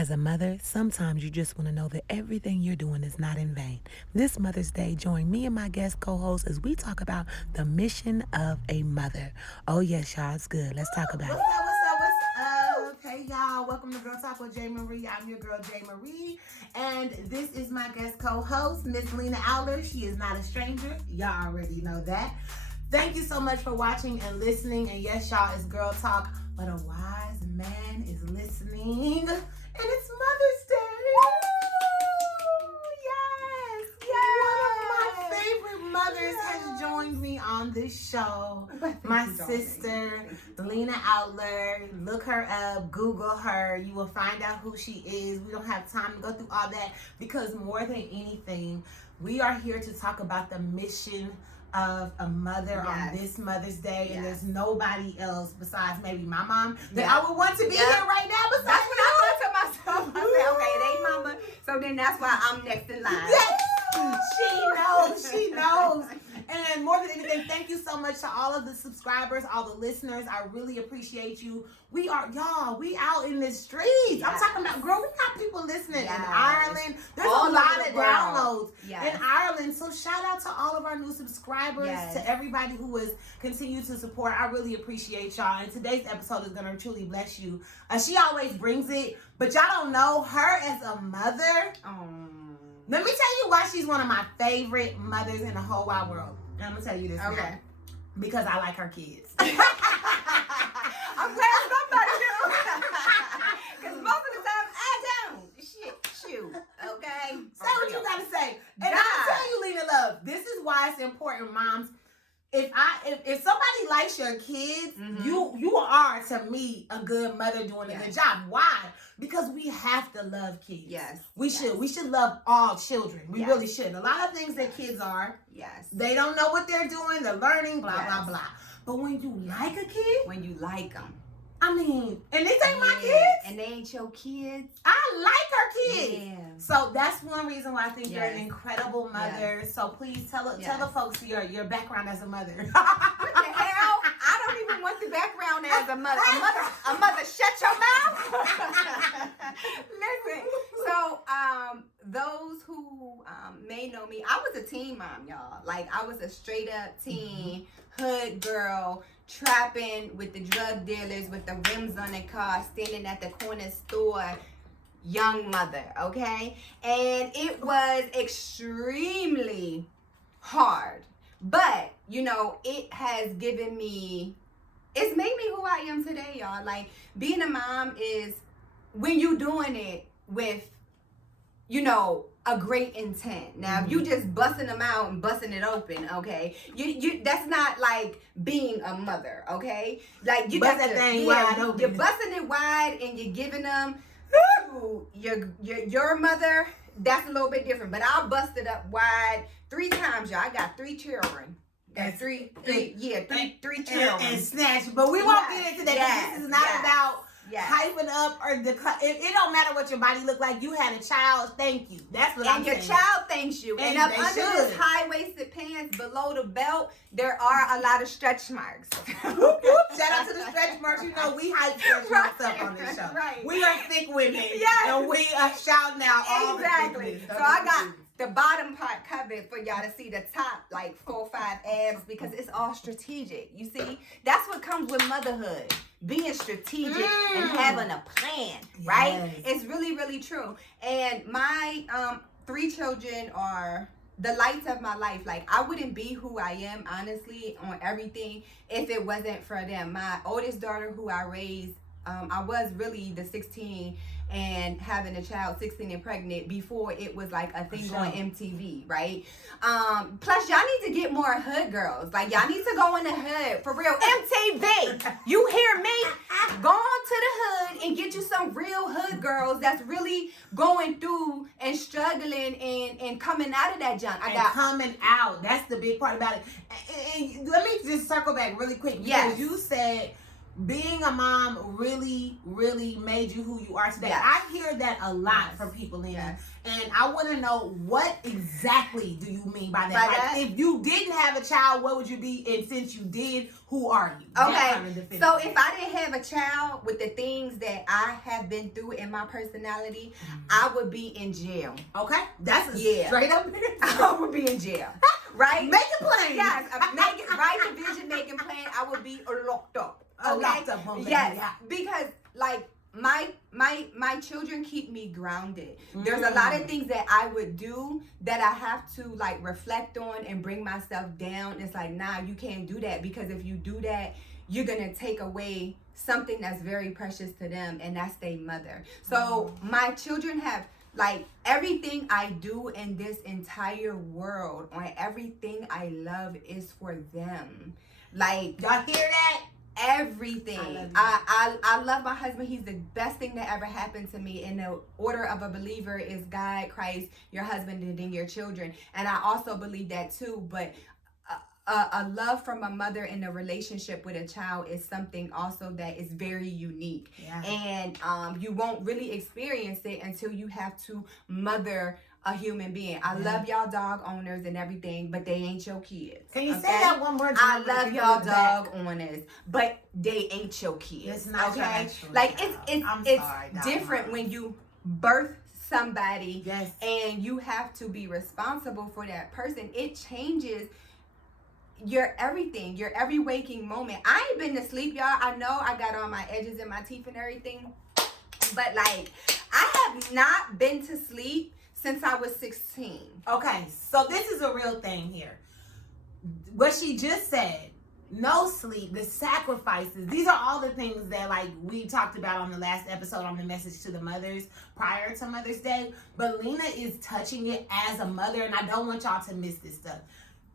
As a mother, sometimes you just want to know that everything you're doing is not in vain. This Mother's Day, join me and my guest co-host as we talk about the mission of a mother. Oh yes, y'all, it's good. Let's talk about it. What's up? Hey y'all, welcome to Girl Talk with J. Marie. I'm your girl J. Marie, and this is my guest co-host, Miss Lina Outler. She is not a stranger. Y'all already know that. Thank you so much for watching and listening. And yes, y'all, it's Girl Talk, but a wise man is listening, and it's Mother's Day. One of my favorite mothers has joined me on this show. My sister, Lina Outler. Look her up, Google her. You will find out who she is. We don't have time to go through all that because more than anything, we are here to talk about the mission of a mother on this Mother's Day, and there's nobody else besides maybe my mom that I would want to be here right now. Besides that's what I thought to myself. I said, okay, it ain't mama, so then that's why I'm next in line. Yes, she knows. And more than anything, thank you so much to all of the subscribers, all the listeners. I really appreciate you. We out in the streets. I'm talking about, girl, we got people listening in Ireland. There's a lot of downloads in Ireland. So shout out to all of our new subscribers, to everybody who has continued to support. I really appreciate y'all. And today's episode is going to truly bless you. She always brings it, but y'all don't know her as a mother. Let me tell you why she's one of my favorite mothers in the whole wide world. And I'm going to tell you this now. Because I like her kids. I'm glad somebody do. Because most of the time I don't. Shoot. Okay? Say what you got to say. And I'll tell you, Lina Love, this is why it's important, moms. If somebody likes your kids, you are, to me, a good mother doing a good job. Why? Because we have to love kids. Yes. We should. We should love all children. We really should. A lot of things that kids are, they don't know what they're doing. They're learning, blah, blah, blah. But when you like a kid. When you like them. I mean, and these ain't my kids. And they ain't your kids. I like her kids. Yeah. So that's one reason why I think you're an incredible mother. So please tell the folks your background as a mother. What the hell? I don't even want the background as a mother. A mother, shut your mouth. Listen, so those who may know me, I was a teen mom, y'all. Like, I was a straight up teen hood girl, trapping with the drug dealers with the rims on the car, standing at the corner store, young mother, okay? And it was extremely hard. But, you know, it has given me, it's made me who I am today, y'all. Like, being a mom is when you doing it with, you know, a great intent. Now, if you just busting them out and busting it open, okay, you that's not like being a mother, okay? Like, you got that thing wide open. You're busting it wide and you're giving them to your mother. That's a little bit different. But I'll bust it up wide 3 times, y'all. I got 3 children. That's three children. And snatch. But we won't get into that. This is not about hyping up or it don't matter what your body look like. You had a child. Thank you. That's what I'm saying. And your child thanks you. And up under this high-waisted pants below the belt, there are a lot of stretch marks. Shout out to the stretch marks. You know, we hype stretch marks up on this show. Right. We are thick women. And we are shouting out all the thickness. So I got the bottom part covered for y'all to see the top, like 4 or 5 abs, because it's all strategic. You see, that's what comes with motherhood, being strategic and having a plan, right? It's really, really true. And my 3 children are the lights of my life. Like, I wouldn't be who I am, honestly, on everything if it wasn't for them. My oldest daughter, who I raised, I was really the 16 and having a child, 16 and pregnant, before it was like a thing on MTV, right? Plus, y'all need to get more hood girls. Like, y'all need to go in the hood, for real. MTV, you hear me? Go on to the hood and get you some real hood girls that's really going through and struggling and coming out of that junk. Coming out. That's the big part about it. And let me just circle back really quick. Because you said being a mom really, really made you who you are today. Yes. I hear that a lot Yes. from people, Lina. Yes. And I want to know, what exactly do you mean by that? By Like, that? if you didn't have a child, what would you be? And since you did, who are you? Okay, That kind of definition. so if I didn't have a child with the things that I have been through in my personality, I would be in jail. Okay, that's a Yeah. straight up. I would be in jail, right? Make it plain. Yes, write the vision, making plan. I would be locked up. Okay? Locked up, okay, Yes, yeah. because like my children keep me grounded. There's a lot of things that I would do that I have to like reflect on and bring myself down. It's like, nah, you can't do that, because if you do that, you're gonna take away something that's very precious to them, and that's their mother. So my children have, like, everything I do in this entire world, on everything I love, is for them. Like, Y'all hear that? everything. I love my husband. He's the best thing that ever happened to me. And the order of a believer is God, Christ, your husband, and then your children. And I also believe that too. But a love from a mother in a relationship with a child is something also that is very unique. Yeah. And you won't really experience it until you have to mother a human being. I love y'all dog owners and everything, but they ain't your kids. Can you say that one more time? I love y'all dog owners, but they ain't your kids. It's not your okay? actual Like, child. it's I'm it's sorry, dog different mom. when you birth somebody, Yes. and you have to be responsible for that person. It changes your everything, your every waking moment. I ain't been to sleep, y'all. I know I got on my edges and my teeth and everything, but like, I have not been to sleep since I was 16. Okay, so this is a real thing here. What she just said, no sleep, the sacrifices, these are all the things that, like, we talked about on the last episode on the message to the mothers prior to Mother's Day. But Lina is touching it as a mother, and I don't want y'all to miss this stuff.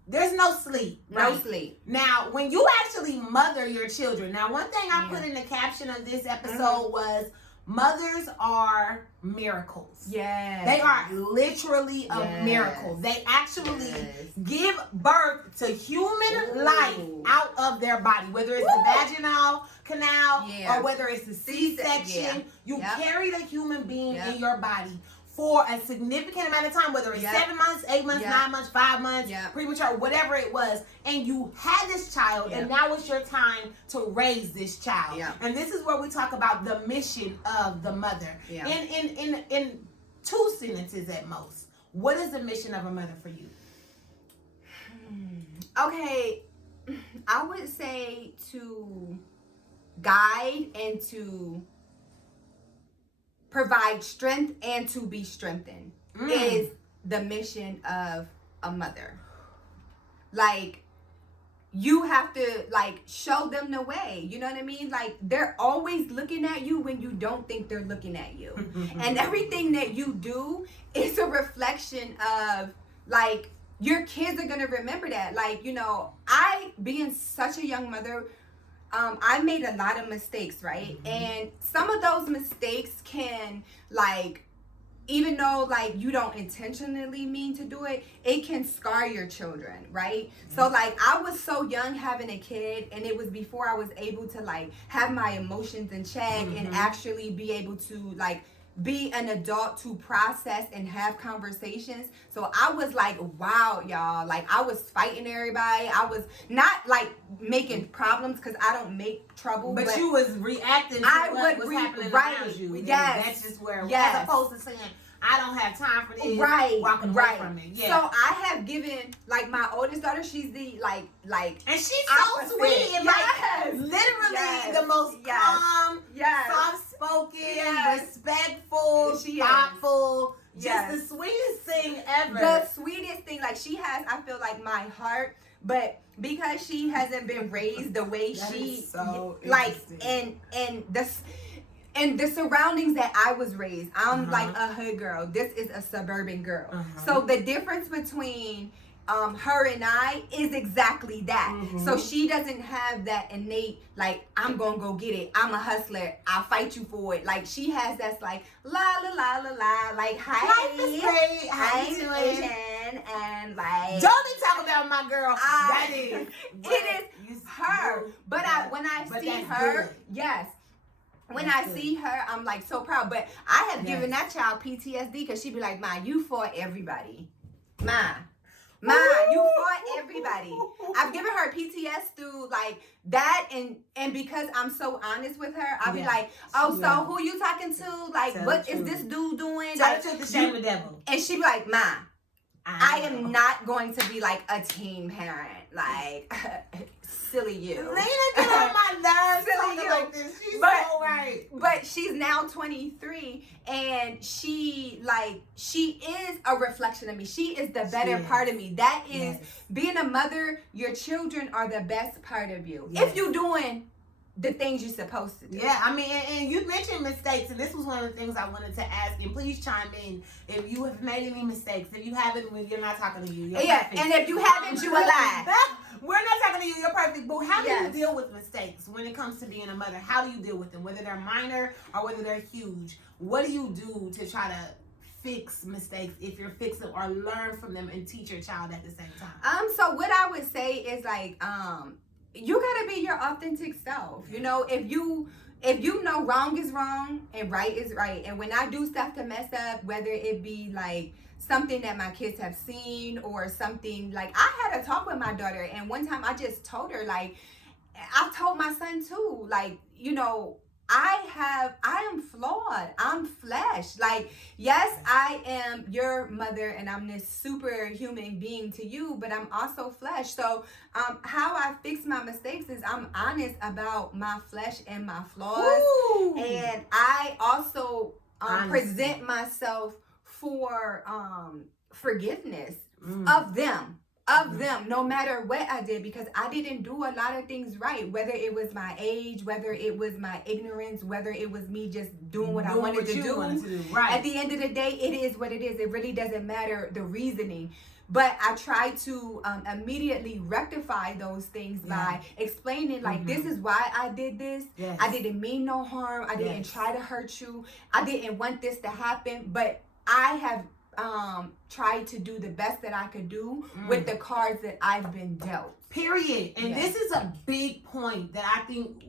There's no sleep. Right? No sleep. Now, when you actually mother your children, now one thing I put in the caption of this episode was, mothers are miracles. Yes. They are literally a miracle. They actually give birth to human life out of their body, whether it's the vaginal canal or whether it's the C-section. You carry the human being in your body for a significant amount of time, whether it's 7 months, 8 months, 9 months, 5 months, premature, whatever it was. And you had this child, and now it's your time to raise this child. And this is where we talk about the mission of the mother. In 2 sentences at most. What is the mission of a mother for you? Okay, I would say to guide and to provide strength and to be strengthened is the mission of a mother. Like, you have to, like, show them the way. You know what I mean? Like, they're always looking at you when you don't think they're looking at you. And everything that you do is a reflection of, like, your kids are going to remember that. Like, you know, I, being such a young mother, I made a lot of mistakes, right? And some of those mistakes can, like, even though, like, you don't intentionally mean to do it, it can scar your children, right? So, like, I was so young having a kid, and it was before I was able to, like, have my emotions in check and actually be able to, like, be an adult to process and have conversations. So I was like, wow, y'all, like, I was fighting everybody. I was not, like, making problems, because I don't make trouble, but you was reacting to what was happening around you. Yes. That's just where, as opposed to saying, I don't have time for this, walking away from it. So I have given, like, my oldest daughter, she's the, like, and she's so sweet and, like, literally the most calm, soft-spoken, respectful, thoughtful, just the sweetest thing ever. The sweetest thing. Like, she has, I feel like, my heart, but because she hasn't been raised the way she, like, and the surroundings that I was raised, I'm like a hood girl. This is a suburban girl. So the difference between her and I is exactly that. So she doesn't have that innate, like, I'm gonna go get it, I'm a hustler, I'll fight you for it. Like, she has that's like la la la la la, like, hi, Life is great. How you I'm doing? Asian, and like, Don't be talking about my girl. That is it is her. But when I see her, good. yes. When That's I good. see her, I'm like so proud. But I have Yes. given that child PTSD because she'd be like, Ma, you fought everybody. Ma, you fought everybody. I've given her PTS through like that, and because I'm so honest with her, I'll be like, oh, so who you talking to? Like, Tell what the is truth. this dude doing? Tell Like, the truth, the shame the devil. and she'd be like, Ma, I know. am not going to be like a teen parent. Like, silly you. Lena, get on my nerves Silly talking you. like this. She's But- so right. But she's now 23, and she is a reflection of me. She is the better part of me. That is being a mother. Your children are the best part of you if you're doing the things you're supposed to do. Yeah, I mean, and you mentioned mistakes, and this was one of the things I wanted to ask. And please chime in if you have made any mistakes. If you haven't, we're not talking to you. You're perfect. And if you haven't, you a lie. We're not talking to you. You're perfect. But how do you Yes. deal with mistakes when it comes to being a mother? How do you deal with them, whether they're minor or whether they're huge? What do you do to try to fix mistakes, if you're fix them, or learn from them and teach your child at the same time? So what I would say is like, you gotta be your authentic self. You know, if you know wrong is wrong and right is right, and when I do stuff to mess up, whether it be like something that my kids have seen or something, like, I had a talk with my daughter, and one time I just told her, like, I've told my son too, like, you know, I am flawed. I'm flesh. Like, yes, I am your mother and I'm this superhuman being to you, but I'm also flesh. So how I fix my mistakes is I'm honest about my flesh and my flaws. Ooh. And I also Honesty. present myself for forgiveness of them. No matter what I did, because I didn't do a lot of things right, whether it was my age, whether it was my ignorance, whether it was me just doing what I wanted to do. Right. At the end of the day, it is what it is. It really doesn't matter the reasoning. But I try to immediately rectify those things by explaining, like, this is why I did this. Yes. I didn't mean no harm. I didn't try to hurt you. I didn't want this to happen. But I have tried to do the best that I could do with the cards that I've been dealt. Period. And this is a big point that I think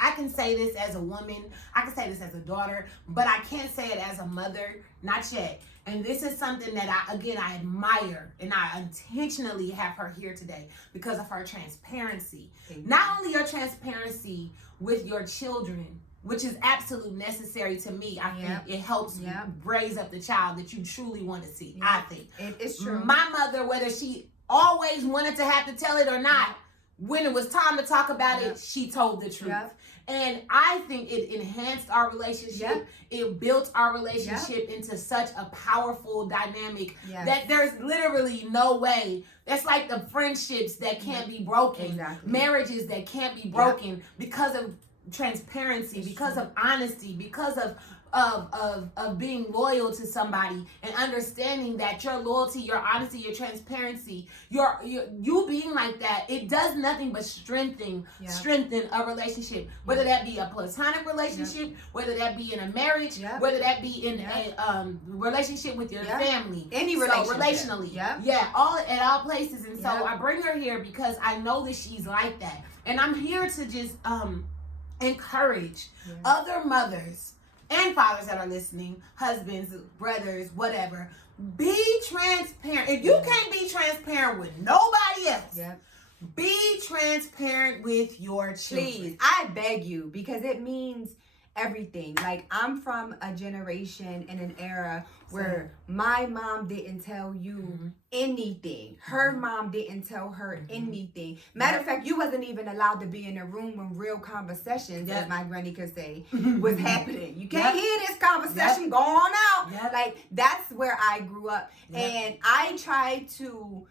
I can say this as a woman, I can say this as a daughter, but I can't say it as a mother, not yet. And this is something that I admire, and I intentionally have her here today because of her transparency. Not only your transparency with your children, which is absolutely necessary to me. I think it helps raise up the child that you truly want to see. I think It's true. My mother, whether she always wanted to have to tell it or not, when it was time to talk about it, she told the truth. And I think it enhanced our relationship. It built our relationship into such a powerful dynamic that there's literally no way. That's like the friendships that can't be broken, marriages that can't be broken because of transparency, because of honesty, because of being loyal to somebody, and understanding that your loyalty, your honesty, your transparency, you being like that, it does nothing but strengthen a relationship, whether that be a platonic relationship, whether that be in a marriage, whether that be in a relationship with your family, any relationship, relationally, all at all places. And so I bring her here because I know that she's like that, and I'm here to just encourage other mothers and fathers that are listening, husbands, brothers, whatever. Be transparent. If you can't be transparent with nobody else, be transparent with your children. Please, I beg you, because it means everything. Like, I'm from a generation and an era where my mom didn't tell you anything. Her mom didn't tell her anything. Matter of fact, you wasn't even allowed to be in a room when real conversations, as my granny could say, was happening. You can't hear this conversation, go on out. Like, that's where I grew up. And I tried to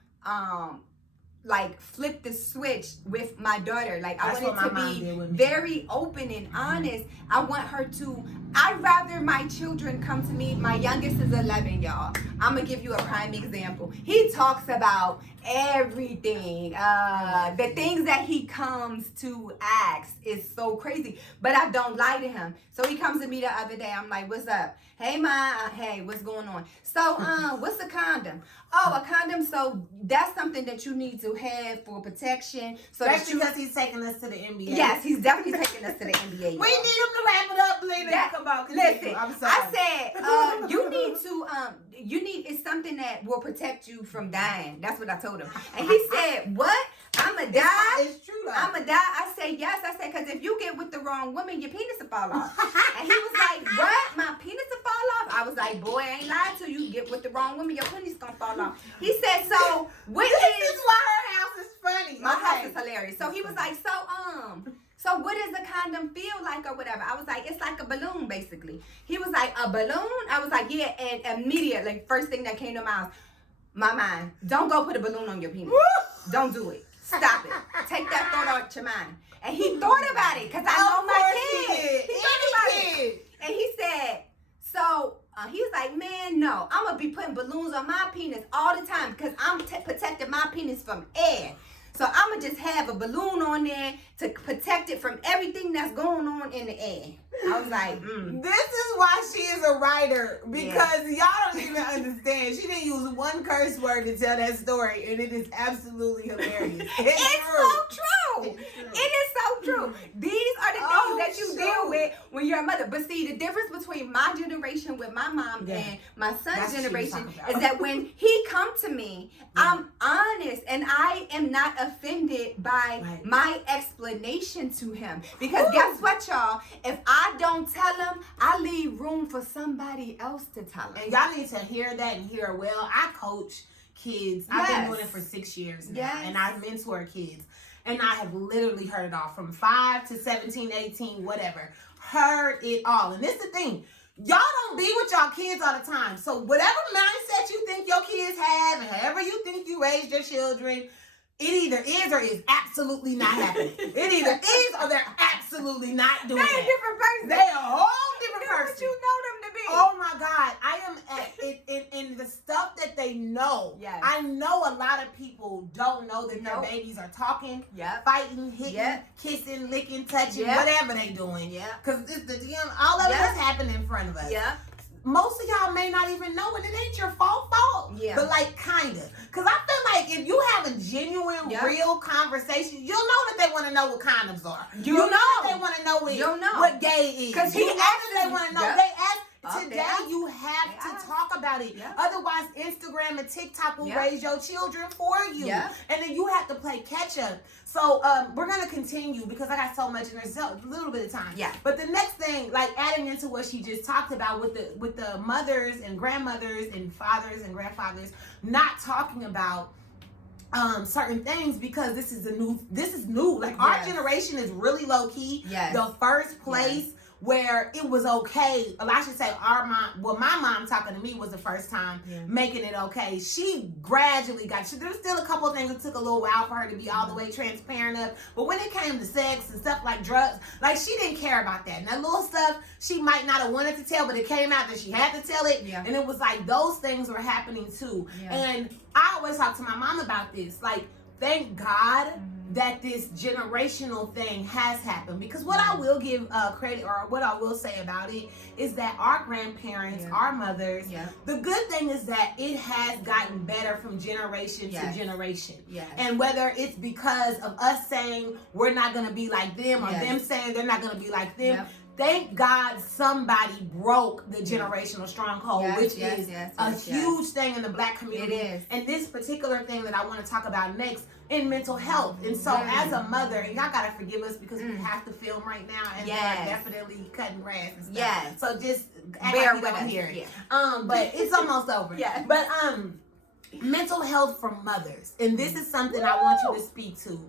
like flip the switch with my daughter. Like That's I what want my it to mom did with be me. very open and honest. I want her to, I'd rather my children come to me. My youngest is 11, y'all. I'm gonna give you a prime example. He talks about everything. The things that he comes to ask is so crazy, but I don't lie to him. So he comes to me the other day. I'm like, what's up? Hey, ma. Hey, what's going on? So, what's a condom? Oh, a condom. So that's something that you need to have for protection. So That's that you, because he's taking us to the NBA. yes, he's definitely taking us to the NBA. We need him to wrap it up, Lina. That- Come on, continue. Listen, I'm sorry. I said, you need to, it's something that will protect you from dying. That's what I told him. And he said, what? I'ma die? It's true, though. I'ma die? I said, yes. I said, because if you get with the wrong woman, your penis will fall off. And he was like, what? My penis will fall off? I was like, boy, I ain't lying to you. Get with the wrong woman, your penis gonna fall off. He said, so what This is why her house is funny. my Okay. house is hilarious. So he was like, so what does a condom feel like or whatever? I was like, it's like a balloon, basically. He was like, a balloon? I was like, yeah. And immediately, first thing that came to my mind, don't go put a balloon on your penis. Don't do it. Stop it. Take that thought out your mind. And he thought about it, because I know my kid. He thought about it. And he said, so he was like, man, no, I'm going to be putting balloons on my penis all the time because I'm protecting my penis from air. So I'm going to just have a balloon on there to protect it from everything that's going on in the air. I was like, This is why she is a writer, because y'all don't even understand. She didn't use one curse word to tell that story, and it is absolutely hilarious. It's so true. It is so true. These are the things that you deal with when you're a mother. But see, the difference between my generation with my mom and my son's That's what she was generation talking about. is that when he come to me, I'm honest and I am not offended by my explanation to him. Because guess what, y'all? If I don't tell him, I leave room for somebody else to tell him. And y'all need to hear that and hear it well. I coach kids. I've been doing it for 6 years now. And I mentor kids. And I have literally heard it all from 5 to 17, 18, whatever. Heard it all. And this is the thing. Y'all don't be with y'all kids all the time. So whatever mindset you think your kids have, and however you think you raised your children, it either is or is absolutely not happening. It either is or they're absolutely not doing They're it. a different person. They're a whole different That's person. what you know them to be. Oh my God, I am in the stuff that they know. Yes. I know a lot of people don't know that their Nope. babies are talking, Yep. fighting, hitting, Yep. kissing, licking, touching, Yep. whatever they doing. Yep. Because all of Yep. it is happening in front of us. Yeah. Most of y'all may not even know, and it ain't your fault. Yeah. But like, kinda. Because I feel like if you have a genuine, Yep. real conversation, you'll know that they want to know what condoms are. You'll know that know. they want to know You'll know. what gay is. 'Cause he You know that asked they want to know. Yep. They ask. They Today ask. you have They to ask. talk about it. Yep. Otherwise, Instagram and TikTok will Yep. raise your children for you. Yep. And then you have to play catch up. So we're gonna continue because I got so much and there's a little bit of time. Yeah. But the next thing, like adding into what she just talked about with the mothers and grandmothers and fathers and grandfathers not talking about certain things because this is new. Like our Yes. generation is really low key. Yes. The first place where it was okay, well, I should say our mom, well, my mom talking to me was the first time making it okay. She gradually there was still a couple of things that took a little while for her to be all the way transparent of, but when it came to sex and stuff like drugs, like she didn't care about that. And that little stuff she might not have wanted to tell, but it came out that she had to tell it. Yeah. And it was like those things were happening too. Yeah. And I always talk to my mom about this. Like, thank God that this generational thing has happened, because what I will give credit, or what I will say about it, is that our grandparents, our mothers, the good thing is that it has gotten better from generation to generation. Yes. And whether it's because of us saying we're not going to be like them, or them saying they're not going to be like them, thank God somebody broke the generational stronghold, which is a huge thing in the Black community. It is. And this particular thing that I want to talk about next, in mental health. And so as a mother, and y'all gotta forgive us because we have to film right now, and they're definitely cutting grass and stuff. Yes. So just act Bear like you with don't us. hear it. Yeah. But it's almost over. Yeah. But mental health for mothers, and this is something I want you to speak to.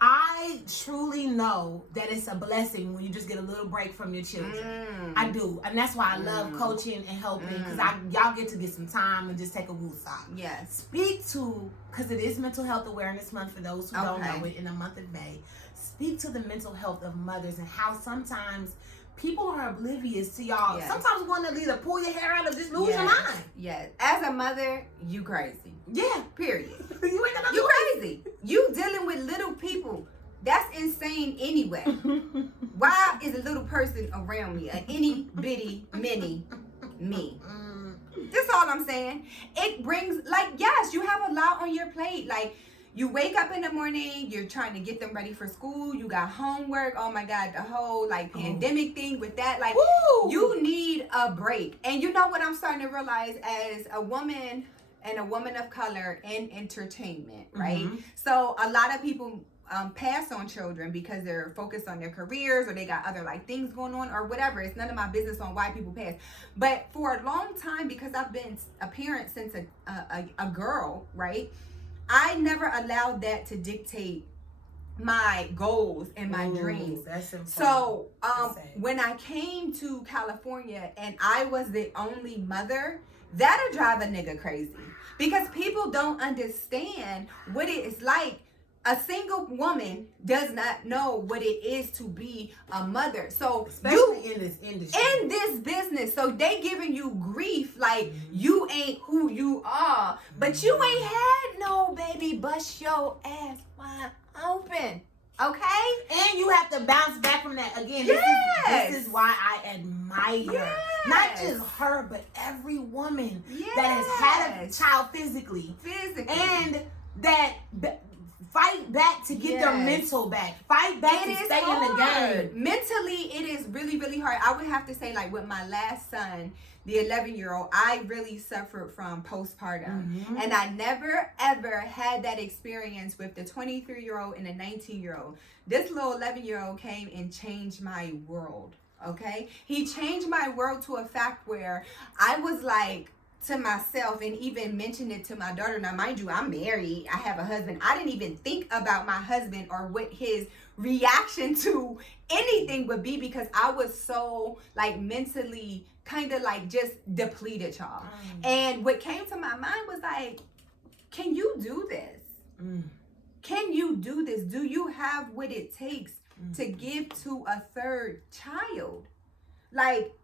I truly know that it's a blessing when you just get a little break from your children. I do, and that's why I love coaching and helping, because y'all get to get some time and just take a woosah. Yes. Speak to, because it is Mental Health Awareness Month for those who don't know it, in the month of May. Speak to the mental health of mothers and how sometimes people are oblivious to y'all. Yes. Sometimes want to either pull your hair out or just lose your mind. Yes. As a mother, you crazy. Yeah. Period. You ain't gonna you crazy. You dealing with little people. That's insane anyway. Why is a little person around me? An itty bitty mini me. That's all I'm saying. It brings, like, yes, you have a lot on your plate. Like, you wake up in the morning, you're trying to get them ready for school, you got homework, oh my God, the whole like pandemic thing with that, like you need a break. And you know what I'm starting to realize as a woman and a woman of color in entertainment, right? So a lot of people pass on children because they're focused on their careers or they got other like things going on or whatever. It's none of my business on why people pass. But for a long time, because I've been a parent since a girl, right? I never allowed that to dictate my goals and my dreams. That's important. So when I came to California and I was the only mother, that'll drive a nigga crazy. Because people don't understand what it is like. A single woman does not know what it is to be a mother. So especially in this industry. In this business. So they giving you grief like you ain't who you are. But you ain't had no baby bust your ass wide open. Okay? And you have to bounce back from that. Again, this is why I admire not just her, but every woman that has had a child physically. And that fight back to get their mental back. Fight back to stay in the game. Mentally, it is really, really hard. I would have to say, like, with my last son, the 11-year-old, I really suffered from postpartum. And I never, ever had that experience with the 23-year-old and the 19-year-old. This little 11-year-old came and changed my world, okay? He changed my world to a fact where I was like, to myself, and even mentioned it to my daughter. Now, mind you, I'm married. I have a husband. I didn't even think about my husband or what his reaction to anything would be because I was so like mentally kind of like just depleted, y'all. And what came to my mind was like, can you do this? Can you do this? Do you have what it takes to give to a third child? Like,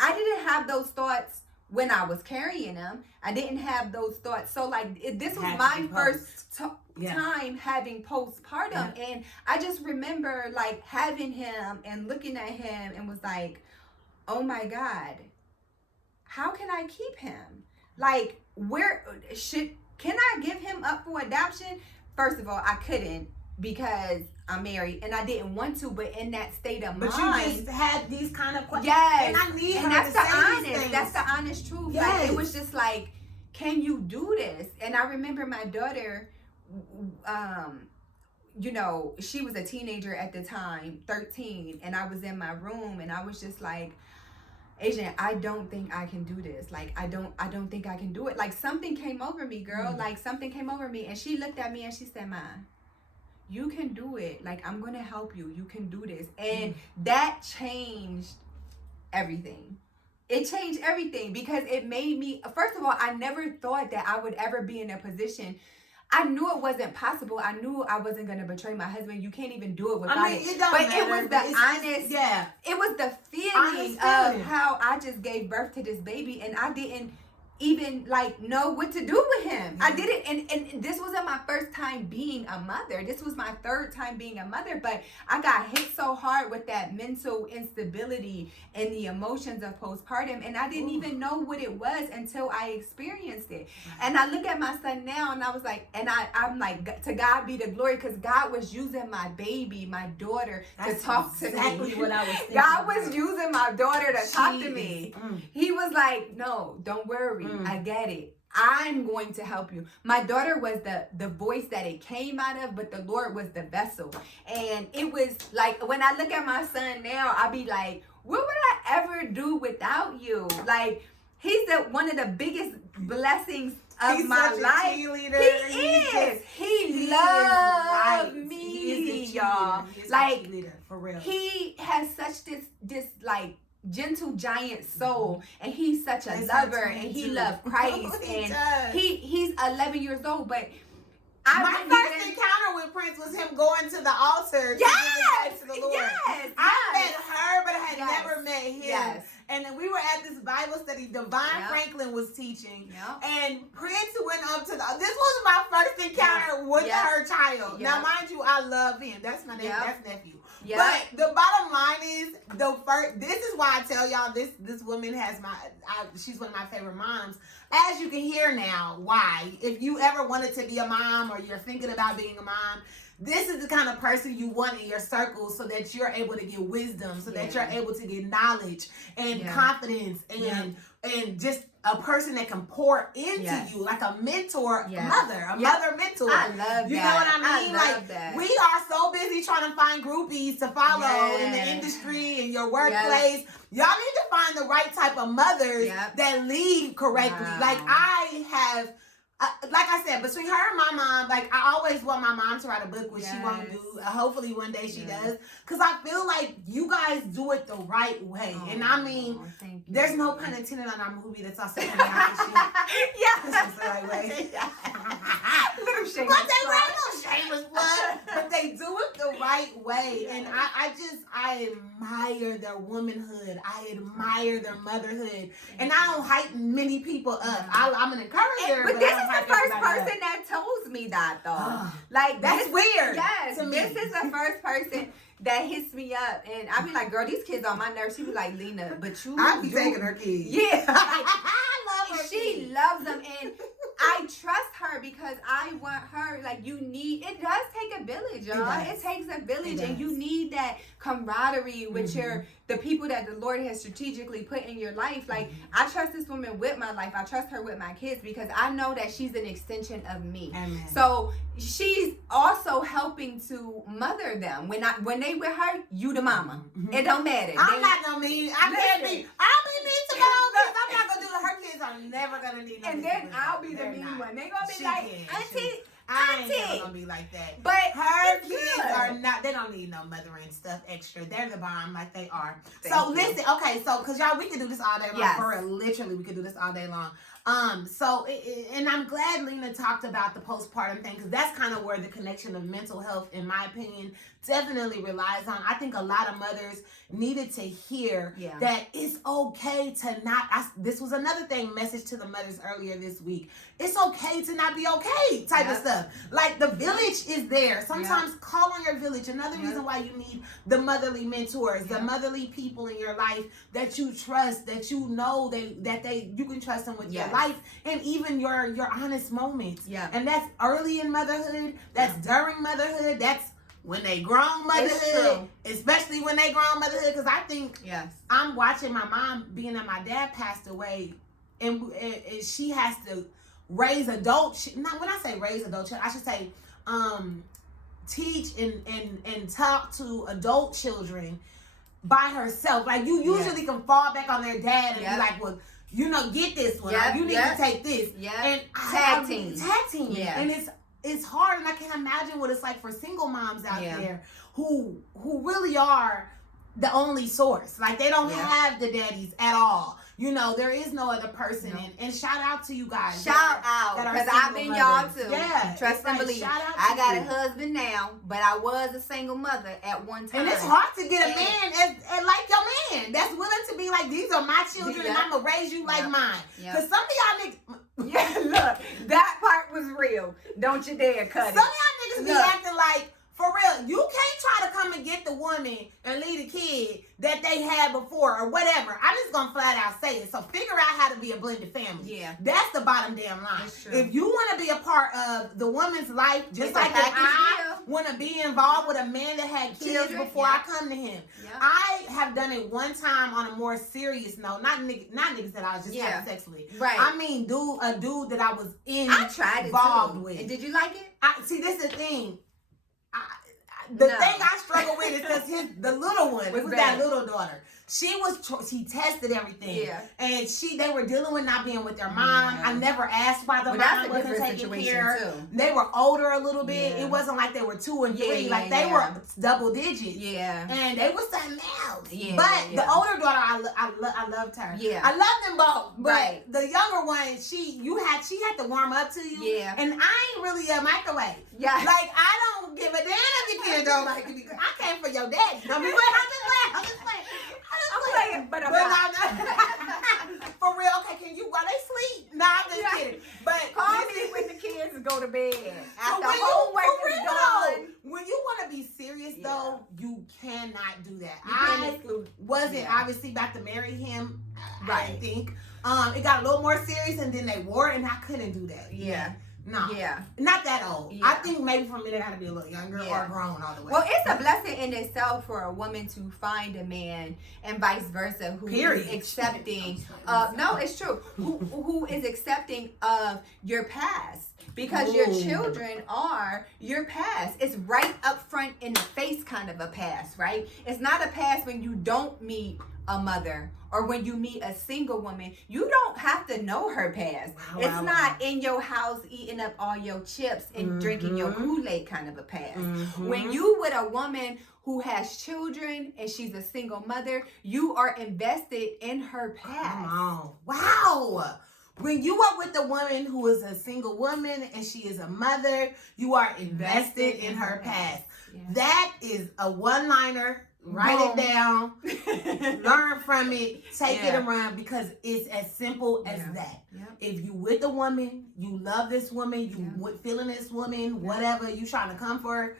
I didn't have those thoughts when I was carrying him. I didn't have those thoughts. So like this was my first time having postpartum. And I just remember like having him and looking at him and was like, oh my God, how can I keep him? Like, can I give him up for adoption? First of all, I couldn't because I'm married and I didn't want to, but in that state of mind. But you just had these kind of questions. Yes. And I need her that's to the say honest. these things. That's the honest truth. Yes. Like, it was just like, can you do this? And I remember my daughter, you know, she was a teenager at the time, 13, and I was in my room and I was just like, Asian, I don't think I can do this. Like, I don't think I can do it. Like, something came over me, girl. Like, something came over me. And she looked at me and she said, Ma, you can do it. Like, I'm going to help you. You can do this. And that changed everything. It changed everything because it made me, first of all, I never thought that I would ever be in a position. I knew it wasn't possible. I knew I wasn't going to betray my husband. You can't even do it without it. It don't but matter, it was the honest, it was the feeling of how I just gave birth to this baby and I didn't even like know what to do with him. I didn't, and this wasn't my first time being a mother. This was my third time being a mother, but I got hit so hard with that mental instability and the emotions of postpartum, and I didn't even know what it was until I experienced it. And I look at my son now and I was like, and I'm like, to God be the glory, because God was using my baby, my daughter, to talk to me. Exactly what I was thinking. God was using my daughter to talk to me. He was like, no, don't worry. I get it. I'm going to help you. My daughter was the voice that it came out of, but the Lord was the vessel. And it was like, when I look at my son now, I be like, what would I ever do without you? Like, he's one of the biggest blessings of my such a life. cheerleader. He loves me, He is a y'all. He is Like, a cheerleader, for real. He has such this like gentle giant soul, and he's such a That's lover, my twin, and he too. loves Christ, He and does. he's 11 years old, but My first encounter with Prince was him going to the altar to give his life to the Lord. Yes, I met her, but I had Yes. never met him. Yes. And then we were at this Bible study Divine Yep. Franklin was teaching. Yep. And Prince went up to this was my first encounter with Yep. her child. Yep. Now, mind you, I love him. That's my Yep. that's nephew. Yep. But the bottom line is this is why I tell y'all this woman has she's one of my favorite moms. As you can hear now, why? If you ever wanted to be a mom or you're thinking about being a mom, this is the kind of person you want in your circle so that you're able to get wisdom, so that you're able to get knowledge and confidence and just a person that can pour into you, like a mentor, mother mentor. I love you that. know what I mean? I love like that. we are so busy trying to find groupies to follow in the industry, in your workplace. Y'all need to find the right type of mothers that lead correctly. Wow. Like I have. Like I said, between her and my mom, like I always want my mom to write a book, which she won't do. Hopefully one day she does. Because I feel like you guys do it the right way. And I mean, there's no pun intended on our movie that's also coming out this year. This is the right way. But they write no shameless blood. But they do it the right way. And I admire their womanhood. I admire their motherhood. And I don't hype many people up. I'm an encourager. But this is the first person that tells me that, though. Like, that's weird. Yes, to me. This is the first person that hits me up, and I be like, girl, these kids on my nerves. She be like, Lina, but you, I be taking her kids. Yeah, I love her. She loves them, and I trust her because I want her. Like, it does take a village, y'all. It takes a village, and you need that camaraderie with the people that the Lord has strategically put in your life. Like, I trust this woman with my life. I trust her with my kids because I know that she's an extension of me. Amen. So she's also helping to mother them. When they with her, you the mama. It don't matter. I'm not gonna mean. I'll be mean to my own kids. I'm not gonna do it. Her kids are never gonna need no. And then I'll be the mean one. They gonna be like, Auntie. I ain't never gonna be like that. But her kids are not. They don't need no mothering stuff extra. They're the bomb, like they are. So listen, okay. So because y'all, we can do this all day long. For real, literally, we can do this all day long. And I'm glad Lina talked about the postpartum thing because that's kind of where the connection of mental health, in my opinion, definitely relies on. I think a lot of mothers needed to hear that it's okay to not. This was another message to the mothers earlier this week. It's okay to not be okay type of stuff. Like the village is there. Sometimes call on your village. Another reason why you need the motherly mentors, the motherly people in your life that you trust, that you know you can trust them with your life and even your honest moments. And that's early in motherhood. That's during motherhood. That's when they grown motherhood, especially when they grown motherhood. Because I think I'm watching my mom being that my dad passed away, and she has to raise adult. When I say raise adult children, I should say teach and talk to adult children by herself. Like you usually can fall back on their dad and be like, well, get this one. You need to take this. And tag team. And it's hard, and I can't imagine what it's like for single moms out there who really are the only source. Like they don't have the daddies at all. There is no other person. And shout out to you guys. Shout out, because I've been y'all too. Yeah, trust and believe. I got a husband now, but I was a single mother at one time. And it's hard to get a man as like your man that's willing to be like, these are my children, and I'm gonna raise you like mine. Because some of y'all niggas, look, that part was real. Don't you dare cut it. Some of y'all niggas be acting like, for real, you can't try to come and get the woman and leave the kid that they had before or whatever. I'm just gonna flat out say it. So figure out how to be a blended family. That's the bottom damn line. If you want to be a part of the woman's life, just like if I want to be involved with a man that had kids before I come to him. I have done it one time on a more serious note. Not niggas that I was just having sex with. I mean, a dude that I was involved with. And did you like it? See, this is the thing. The thing I struggle with is because the little one, it was that little daughter. She tested everything. Yeah. And they were dealing with not being with their mom. Yeah. I never asked why the mom wasn't taking care. Too. They were older a little bit. Yeah. It wasn't like they were 2 and 3. Yeah, Like they were double digits. Yeah. And they were something else. Yeah. But the older daughter, I loved her. Yeah. I loved them both. But Right. the younger one, she had to warm up to you. Yeah. And I ain't really a microwave. Yeah. Like I don't give a damn if your kids don't like me. I came for your daddy. I'm just playing. But I'm But not. for real, okay, can you while they sleep? Nah, I'm just kidding. But Call me when the kids go to bed. After when homework for is real, done. when you want to be serious though, you cannot do that. You can't I exclude- wasn't yeah. obviously about to marry him. Right. I think. It got a little more serious and then they wore it and I couldn't do that. Yeah. No. Yeah. Not that old. Yeah. I think maybe for me they gotta be a little younger Yeah. or grown all the way. Well, it's a blessing in itself for a woman to find a man and vice versa who Period. is accepting no, it's true. Who is accepting of your past. Because your Ooh. children are your past. It's right up front in the face kind of a past, right? It's not a past when you don't meet a mother or when you meet a single woman. You don't have to know her past. Wow, It's wow, not in your house eating up all your chips and drinking your Kool-Aid kind of a past. When you with a woman who has children and she's a single mother, you are invested in her past. Come on. Wow. When you are with a woman who is a single woman and she is a mother, you are invested in her past. Yeah. That is a one-liner. Write Boom. it down. Learn from it. Take it Yeah. and run because it's as simple as Yeah. that. Yep. If you with a woman, you love this woman, you feeling this woman, whatever, you trying to come for her,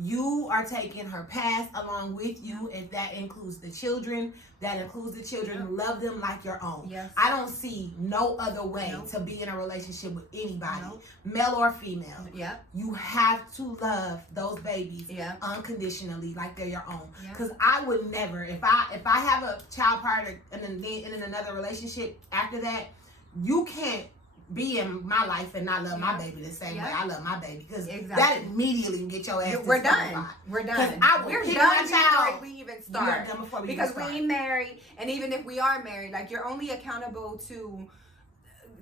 you are taking her past along with you. If that includes the children, love them like your own. Yes. I don't see no other way Nope. to be in a relationship with anybody, Nope. male or female. Yep. You have to love those babies Yeah. unconditionally, like they're your own. Yeah. Because I would never, if I have a child prior to, and then in another relationship after that, you can't be in my life and not love my baby the same way I love my baby. Because that immediately will get your ass. We're disqualified. done. We're done. 'Cause I will We're pick done my before child. we even You start. are done before we Because even start. we ain't married, and even if we are married, like you're only accountable to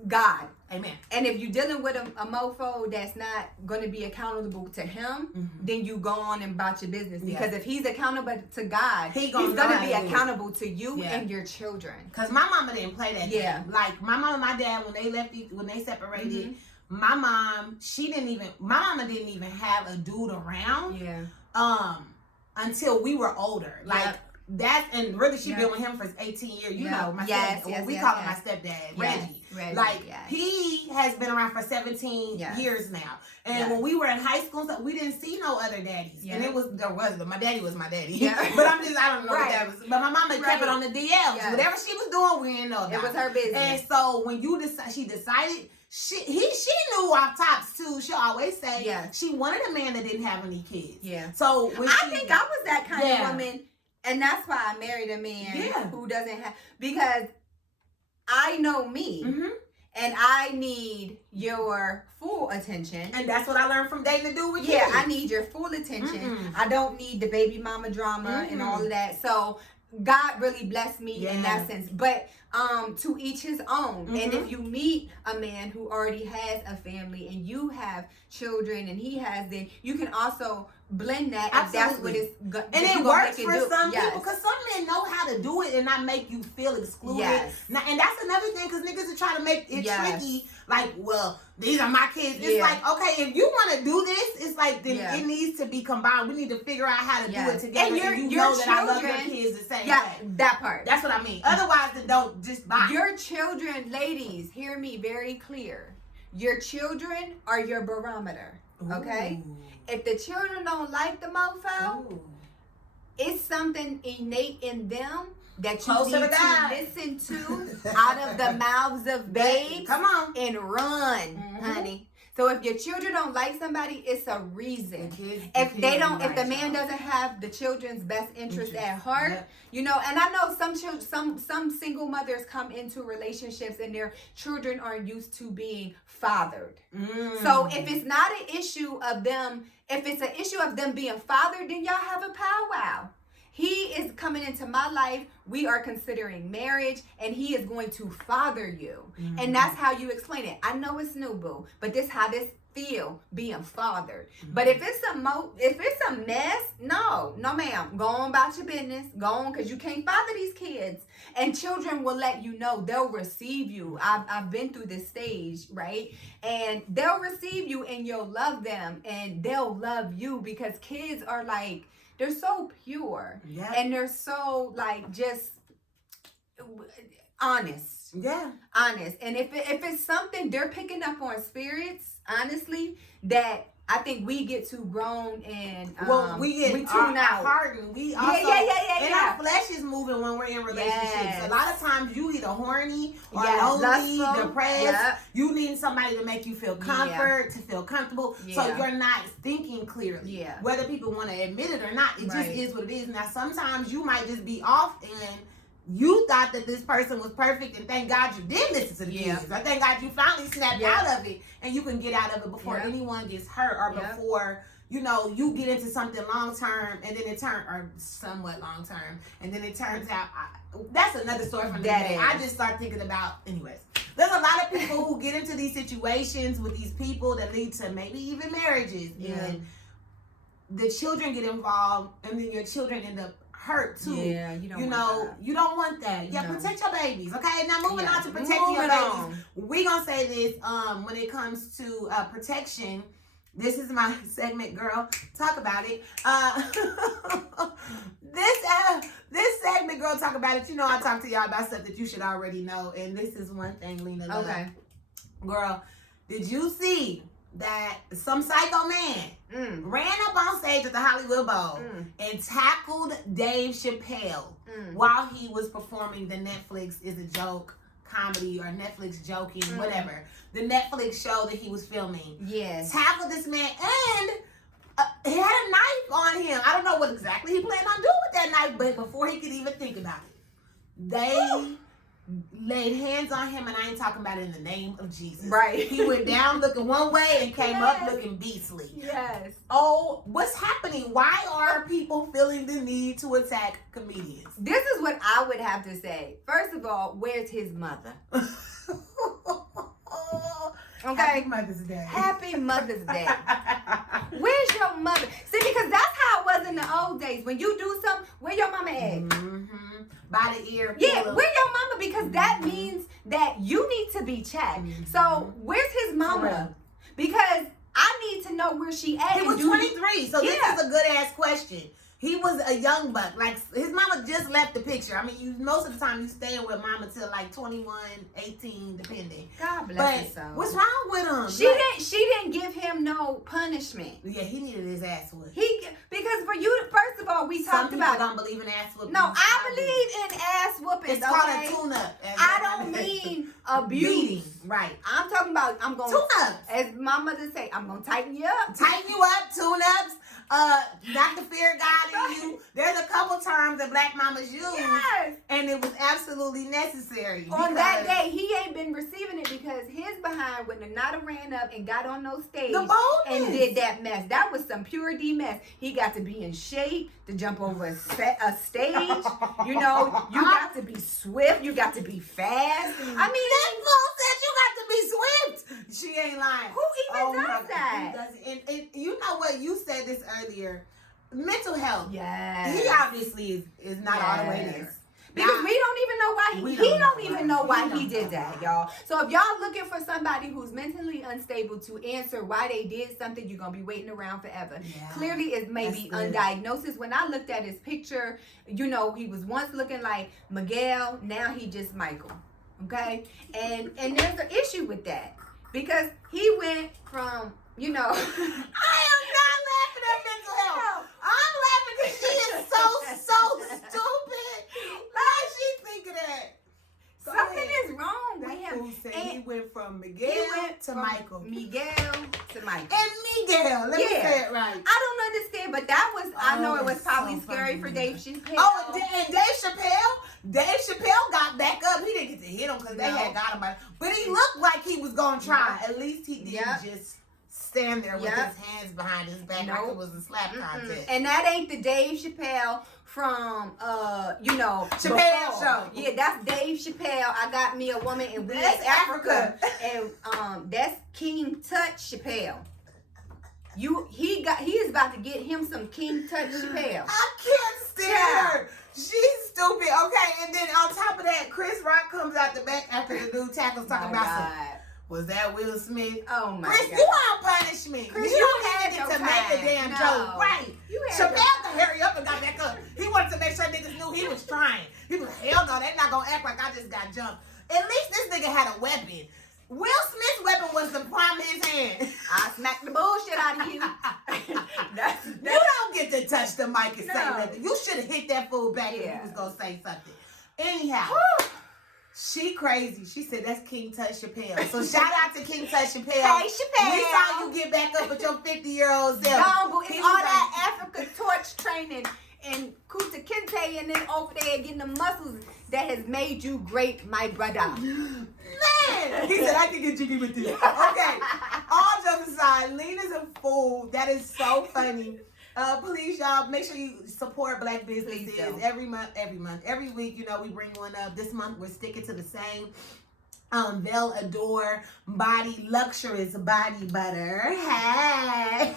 God. Amen. And if you're dealing with a mofo that's not going to be accountable to him, then you go on and about your business. Because if he's accountable to God, he's going to be accountable to you and your children. Because my mama didn't play that game. Yeah. Like my mom and my dad, when they separated, my mama didn't even have a dude around. Yeah. Until we were older. Like and really she been with him for 18 years. You know, my stepdad, we call him my stepdad, Reggie. Like he has been around for 17 years now. And when we were in high school, so we didn't see no other daddies. And my daddy was my daddy. But I don't know what that was. But my mama kept it on the DLs. Whatever she was doing, we didn't know about. It was her business. And so when she decided, she knew off tops too. She always say she wanted a man that didn't have any kids. Yeah. So when I think I was that kind Yeah. of woman, and that's why I married a man who doesn't have, because I know me, and I need your full attention. And that's what I learned from dating a dude with Yeah, kids. I need your full attention. I don't need the baby mama drama and all of that. So God really blessed me in that sense. But to each his own. And if you meet a man who already has a family and you have children and he has, then you can also blend that if that's what it's and it works for some people because some men know how to do it and not make you feel excluded. Now, and that's another thing because niggas are trying to make it tricky. Like, well, these are my kids. It's like, okay, if you want to do this, it's like then it needs to be combined. We need to figure out how to do it together. And you know that I love your kids the same way. That part. That's what I mean. Otherwise, then don't just buy. Your children, ladies, hear me very clear. Your children are your barometer. Okay? Ooh. If the children don't like the mofo, it's something innate in them that you need to listen to out of the mouths of babes. Come on. And run, honey. So if your children don't like somebody, it's a reason. If the man doesn't have the children's best interest at heart, you know, and I know some single mothers come into relationships and their children are used to being fathered. So if it's not an issue of them, if it's an issue of them being fathered, then y'all have a powwow. he is coming into my life. We are considering marriage, and he is going to father you. Mm-hmm. And that's how you explain it. I know it's new, boo, but this how this feel being fathered. Mm-hmm. But if it's a mess, no ma'am, go on about your business, go on, because you can't father these kids. And children will let you know. They'll receive you. I've been through this stage, right? And they'll receive you, and you'll love them, and they'll love you, because kids are like, they're so pure. Yeah. And they're so like just honest. Yeah. Honest. And if it's something they're picking up on spirits, honestly, that I think we get too grown and we tune out. Hardened. We also and our flesh is moving when we're in relationships. Yes. A lot of times you either horny or lonely, depressed. Yep. You need somebody to make you feel comfort, to feel comfortable. Yeah. So you're not thinking clearly. Yeah. Whether people want to admit it or not, it just is what it is. Now sometimes you might just be off and you thought that this person was perfect, and thank God you did listen to the kids. I thank God you finally snapped out of it, and you can get out of it before anyone gets hurt, or before you get into something long term, and then or somewhat long term, and then it turns out that's another story from the day. I just start thinking about, anyways. There's a lot of people who get into these situations with these people that lead to maybe even marriages, and the children get involved, and then your children end up hurt too. Yeah, you don't want that. Yeah, protect your babies. Okay, now moving on to protecting your babies. We gonna say this when it comes to protection. This is my segment, girl. Talk about it. This segment, girl, talk about it. You know, I talk to y'all about stuff that you should already know, and this is one thing, Lina. Okay, girl, did you see that some psycho man ran up on stage at the Hollywood Bowl and tackled Dave Chappelle while he was performing the Netflix is a joke comedy, or Netflix joking, whatever, the Netflix show that he was filming? Yes. Tackled this man, and he had a knife on him. I don't know what exactly he planned on doing with that knife, but before he could even think about it, they laid hands on him, and I ain't talking about it in the name of Jesus. Right. He went down looking one way and came up looking beastly. Yes. Oh, what's happening? Why are people feeling the need to attack comedians? This is what I would have to say. First of all, where's his mother? Okay. Happy Mother's Day. Happy Mother's Day. Where's your mother? See, because that's how it was in the old days. When you do something, where your mama at? Mm-hmm. By the ear. Yeah, where your mama? Because that means that you need to be checked. So where's his mama? Because I need to know where she at. He was 23, so this is a good ass question. He was a young buck. Like, his mama just left the picture. I mean, most of the time you staying with mama till like 21, 18, depending. God bless his soul. What's wrong with him? She didn't give him no punishment. Yeah, he needed his ass whooped. Because for you, first of all, we talked about. Some people don't believe in ass whooping. No, I believe in ass whooping. It's called a tune-up. I don't mean abuse. Beating. Right. I'm talking about, I'm going to. Tune-ups. As my mother say, I'm going to tighten you up. Tighten you up, tune-ups. Not the fear God in you. There's a couple terms that black mamas use, and it was absolutely necessary. On that day, he ain't been receiving it because his behind would have not ran up and got on no stage and did that mess. That was some pure D mess. He got to be in shape to jump over a stage. You know, you got to be swift. You got to be fast. I mean, that fool said you got to be swift. She ain't lying. Who even does that? And you know what? You said this earlier. Mental health. Yes. He obviously is not all the way there. Because we don't even know why he don't even know why he did that, y'all. So if y'all looking for somebody who's mentally unstable to answer why they did something, you're gonna be waiting around forever. Yeah. Clearly it's maybe undiagnosed. When I looked at his picture, you know, he was once looking like Miguel, now he just Michael. Okay? And there's an issue with that. Because he went from, you know, I am not laughing at mental health. I'm laughing because she is so stupid. Why she think of that? Something is wrong with him. Who said he went from Miguel to Michael. Miguel to Michael. And Miguel. Let me say it right. I don't understand, but that was, I know it was probably so scary for Dave Chappelle. Oh, and Dave Chappelle got back up. He didn't get to hit him because they had got him. But he looked like he was going to try. At least he didn't just stand there with his hands behind his back like it was a slap contest. And that ain't the Dave Chappelle from Chappelle show. Yeah, that's Dave Chappelle. I got me a woman and we That's in Africa. And that's King Tut Chappelle. He is about to get him some King Tut Chappelle. I can't stand her. She's stupid. Okay, and then on top of that, Chris Rock comes out the back after the new tackles talking about some. Was that Will Smith? Oh my Chris, God. you on punishment. Chris, you had had your to time. make a damn joke. Right. Chappelle to hurry up and got back up. He wanted to make sure niggas knew he was trying. He was, hell no, they not gonna act like I just got jumped. At least this nigga had a weapon. Will Smith's weapon was the palm of his hand. I smacked the bullshit out of you. You don't get to touch the mic and say nothing. You should have hit that fool back if he was gonna say something. Anyhow. She crazy. She said that's King Tut Chappelle. So shout out to King Tut Chappelle. Hey, Chappelle. We saw you get back up with your 50-year-old self. It's all that Africa torch training and Kuta Kinte and then over there getting the muscles that has made you great, my brother. Man! He said, I can get jiggy with you. Okay. All jokes aside, Lina's a fool. That is so funny. Please, y'all, make sure you support Black businesses every week. You know, we bring one up. This month, we're sticking to the same. Belle Adore Body Luxurious Body Butter. Hey!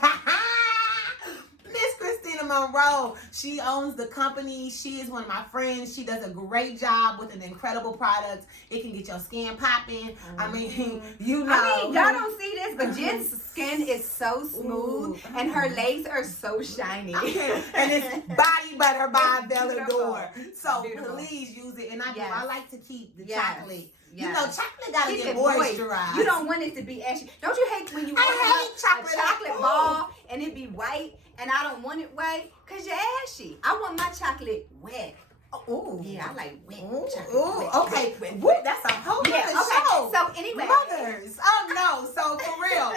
Miss Christina Monroe. She owns the company. She is one of my friends. She does a great job with an incredible product. It can get your skin popping. I mean, you know. Y'all don't see this, but Jen's skin is so smooth and her legs are so shiny. And it's body butter by Belle Adore. So Beautiful. Please use it. And I like to keep the chocolate. Yes. You know, chocolate gotta Keep get it moisturized. You don't want it to be ashy. Don't you hate when you I open hate up a chocolate ball and it be white and I don't want it white? Because you're ashy. I want my chocolate wet. Oh, yeah, I like wet chocolate. Ooh, okay. Woo, that's a whole other show. So anyway. Mothers. Oh, no. So, for real.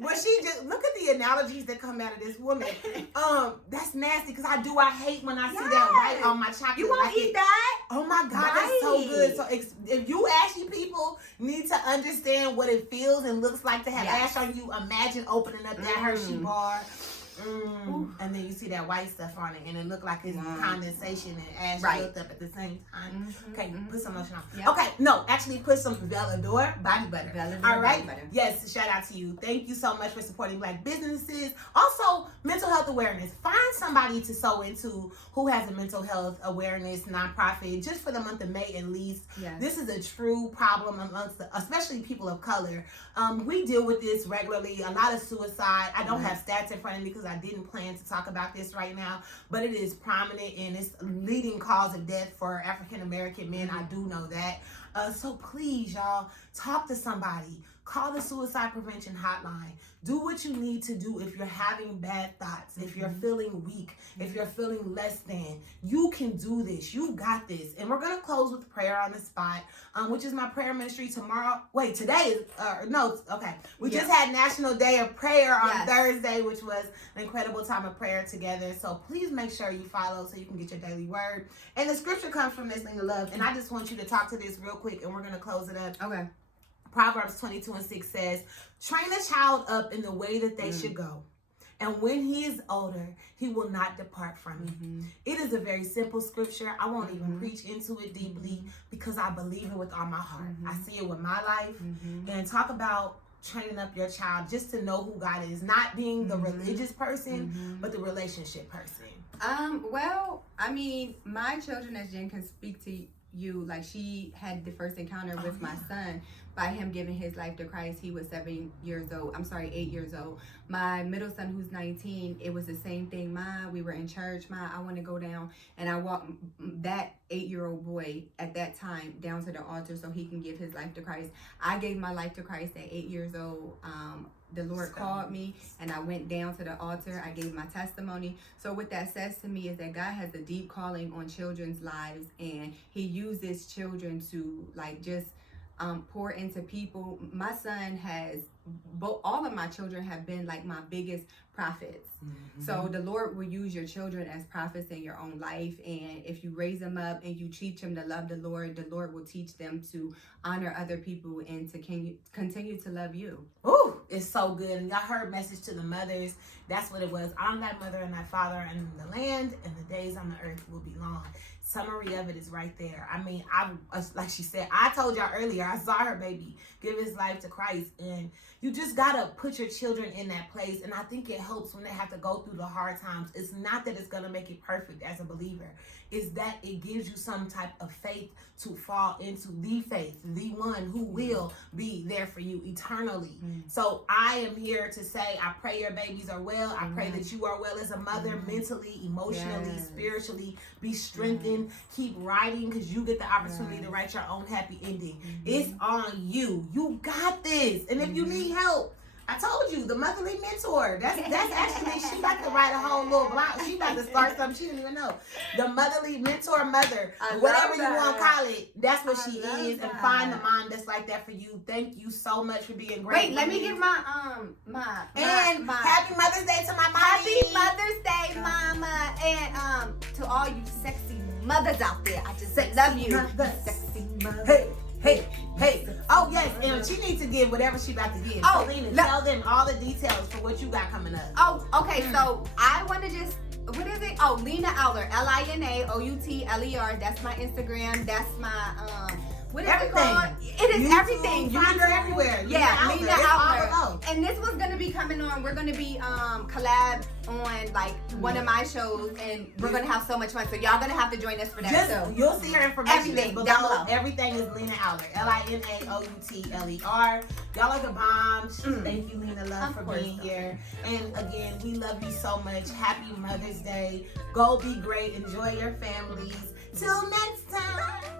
When she just, look at the analogies that come out of this woman. That's nasty because I hate when I see that white on my chocolate. You won't eat that? Oh, my God. That's so good. So, if you ashy people need to understand what it feels and looks like to have ash on you, imagine opening up that Hershey bar. And then you see that white stuff on it, and it look like it's condensation and ash built up at the same time. Okay, put some lotion on. Yep. Okay, no, actually put some Belle Adore body butter. All right. Yes, shout out to you. Thank you so much for supporting Black businesses. Also, mental health awareness. Find somebody to sew into who has a mental health awareness nonprofit just for the month of May at least. Yes. This is a true problem amongst especially people of color. We deal with this regularly. A lot of suicide. I don't have stats in front of me because I didn't plan to talk about this right now, but it is prominent and it's a leading cause of death for African American men. I do know that. So please, y'all, talk to somebody. Call the suicide prevention hotline. Do what you need to do if you're having bad thoughts, if you're feeling weak, if you're feeling less than. You can do this. You got this. And we're going to close with prayer on the spot, which is my prayer ministry tomorrow. Wait, today is, We just had National Day of Prayer on Thursday, which was an incredible time of prayer together. So please make sure you follow so you can get your daily word. And the scripture comes from Miss Lina Love. And I just want you to talk to this real quick and we're going to close it up. Okay. Proverbs 22:6 says, train a child up in the way that they should go. And when he is older, he will not depart from it. It is a very simple scripture. I won't even preach into it deeply because I believe it with all my heart. I see it with my life. And talk about training up your child just to know who God is. Not being the religious person, but the relationship person. Well, I mean, my children, as Jen can speak to you, like she had the first encounter with my son by him giving his life to Christ. He was 8 years old. My middle son, who's 19, it was the same thing. We were in church. I want to go down, and I walked that 8-year-old boy at that time down to the altar so he can give his life to Christ. I gave my life to Christ at 8 years old. The Lord called me and I went down to the altar. I gave my testimony. So what that says to me is that God has a deep calling on children's lives, and he uses children to like just pour into people. My son has all of my children have been like my biggest prophets. So the Lord will use your children as prophets in your own life, and if you raise them up and you teach them to love the Lord will teach them to honor other people and to continue to love you. Ooh, it's so good. And y'all heard message to the mothers. That's what it was. Honor thy mother and thy father, and the land and the days on the earth will be long. Summary of it is right there. I mean, like she said, I told y'all earlier, I saw her baby give his life to Christ, and you just gotta put your children in that place. And I think it helps when they have to go through the hard times. It's not that it's gonna make you perfect as a believer, it's that it gives you some type of faith to fall into the faith, the one who will be there for you eternally. So I am here to say, I pray your babies are well. I pray that you are well as a mother, mentally, emotionally, spiritually. Be strengthened. Keep writing, because you get the opportunity to write your own happy ending. It's on you. You got this. And if you need help, I told you, the motherly mentor. That's actually, she about to write a whole little blog. She about to start something she didn't even know. The motherly mentor mother, whatever you want to call it, that's what she is. And find the mom that's like that for you. Thank you so much for being great. Wait, let me give my happy Mother's Day to my mommy. Happy Mother's Day, Mama, and to all you sexy mothers out there, I just love you. Sexy mother. Hey. Oh, yes. And she needs to give whatever she about to give. So, Lina, tell them all the details for what you got coming up. Oh, okay. So, I want to just, what is it? Oh, Lina Outler. LinaOutler. That's my Instagram. That's my, what is it called? It is YouTube, everything. You find her everywhere. Yeah, Lina Outler. And this was going to be coming on. We're going to be collab on like one of my shows, and we're going to have so much fun. So y'all going to have to join us for that. So you'll see her information. Everything down below. Everything is Lina Outler. LinaOutler. Y'all are the bombs. Thank you, Lina Love, for being here. And again, we love you so much. Happy Mother's Day. Go be great. Enjoy your families. Till next time.